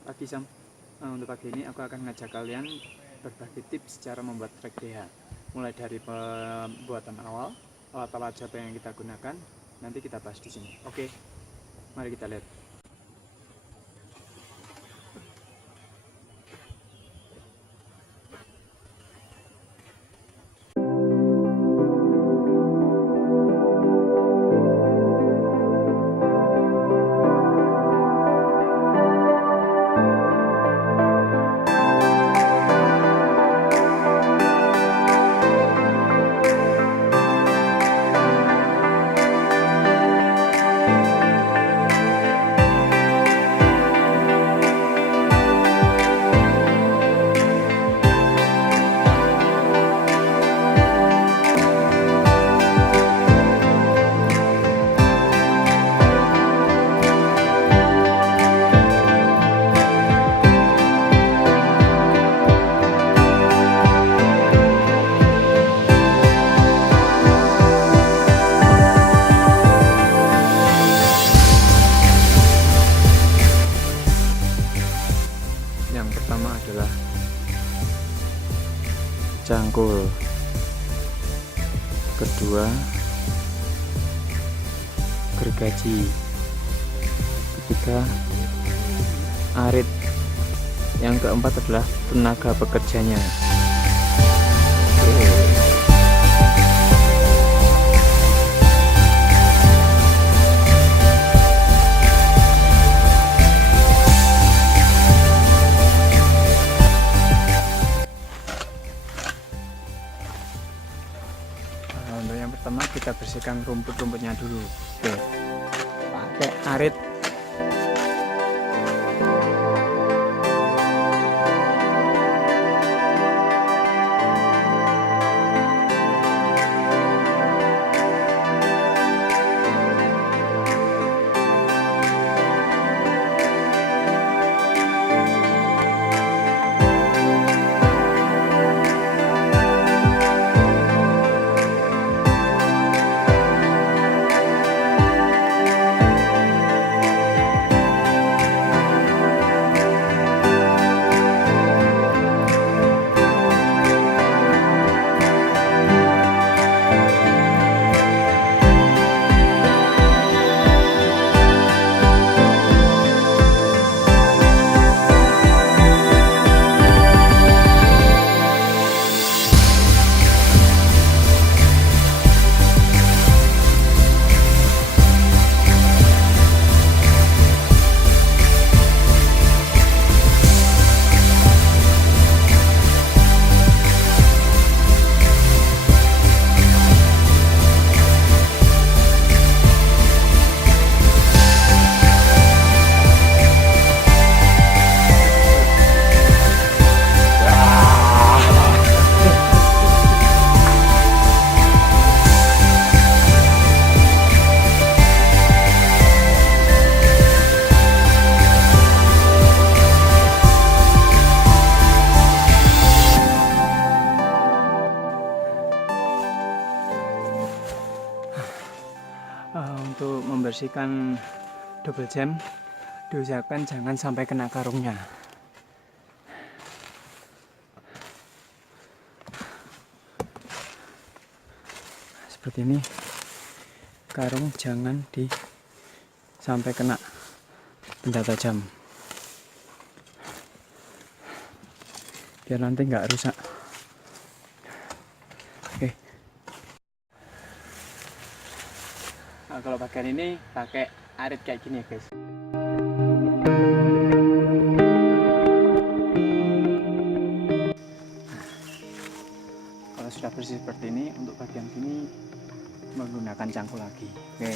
Pagi Sam. Untuk pagi ini aku akan ngajak kalian berbagi tips cara membuat trek DH. Mulai dari pembuatan awal, alat-alat apa yang kita gunakan, nanti kita bahas di sini. Oke, mari kita lihat. Yang pertama adalah cangkul, kedua gergaji, ketiga arit, yang keempat adalah tenaga bekerjanya. Untuk yang pertama kita bersihkan rumput-rumputnya dulu. Oke, pakai arit. Untuk membersihkan double jam diusahakan jangan sampai kena karungnya. Seperti ini, karung jangan sampai kena benda tajam biar nanti nggak rusak. Oke. Nah, kalau bagian ini pakai arit kayak gini ya guys. Kalau sudah bersih seperti ini, untuk bagian sini menggunakan cangkul lagi. Oke.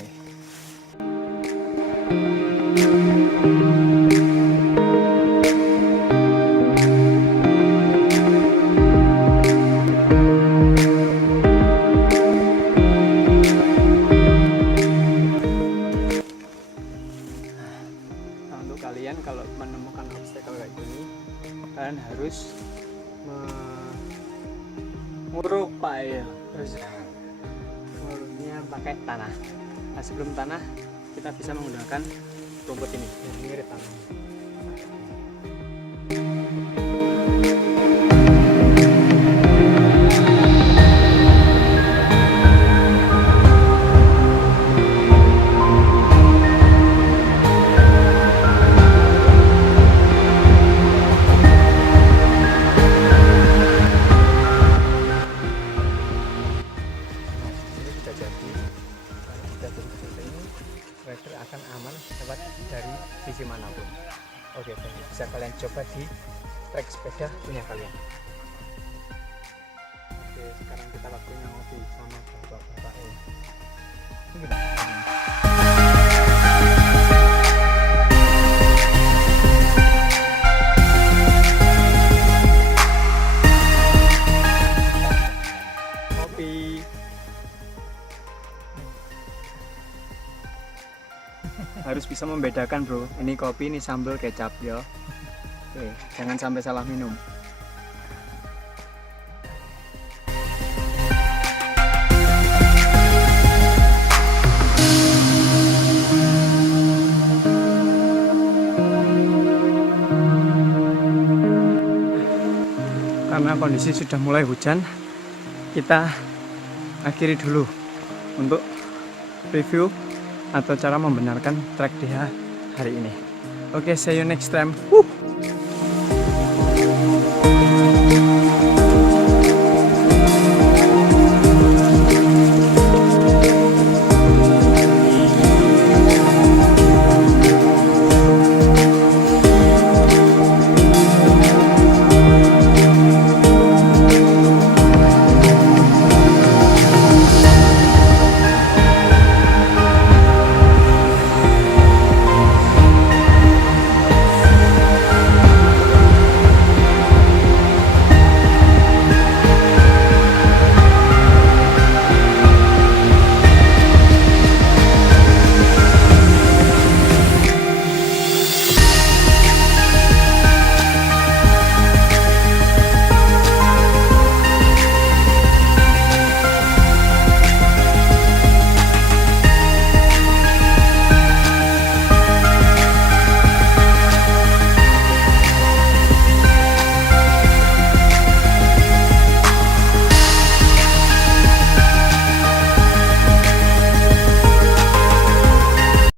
Kalian kalau menemukan obstacle kayak gini, kalian harus menguruk pak ya, terus nguruknya pakai tanah. Nah, sebelum tanah kita bisa menggunakan rumput ini yang mirip tanah. coba di trek sepeda punya kalian. Oke, sekarang kita waktunya ngopi sama bapak-bapak ini. Harus bisa membedakan bro, ini kopi, ini sambal kecap ya. Oke, jangan sampai salah minum. Karena kondisi sudah mulai hujan, kita akhiri dulu untuk review atau cara membenarkan trek DH hari ini. Oke, see you next time.